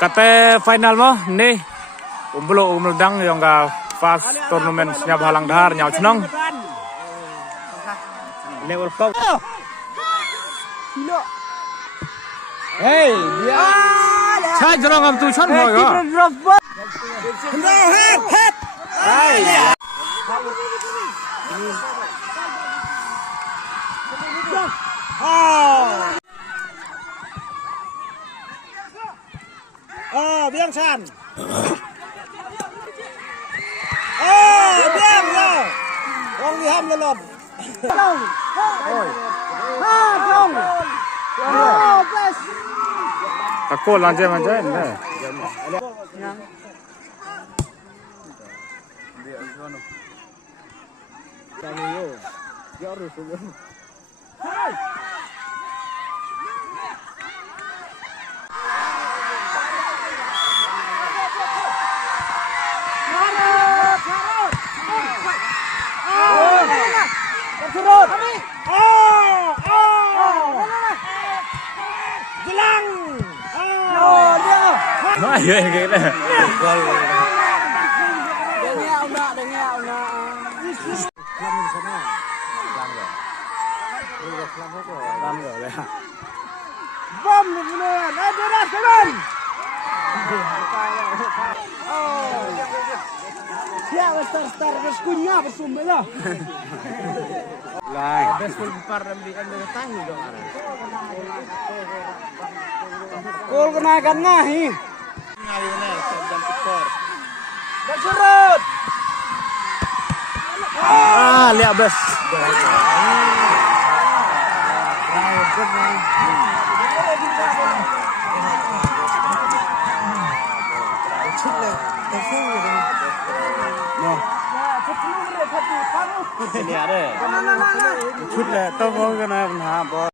Kata final mo nih umlo dang yang ga fast tournament nya balang dahar nyal senong. Level kau. Hey, dia. Saya jarang ngam tu chon mo ga. No head. Hey. Biang Chan. Biang lo. Ông đi hâm lên lột. Takut lanjut macam ni. Iya gitu. Bom ni ada seven. Siapa start berskunya bersumber lah. Lah, besul par di ambil tangi dong. Gol kenakan ngahi. Bersurut. Lihat bes. Chút lệ tao có cái này mình hạ bỏ.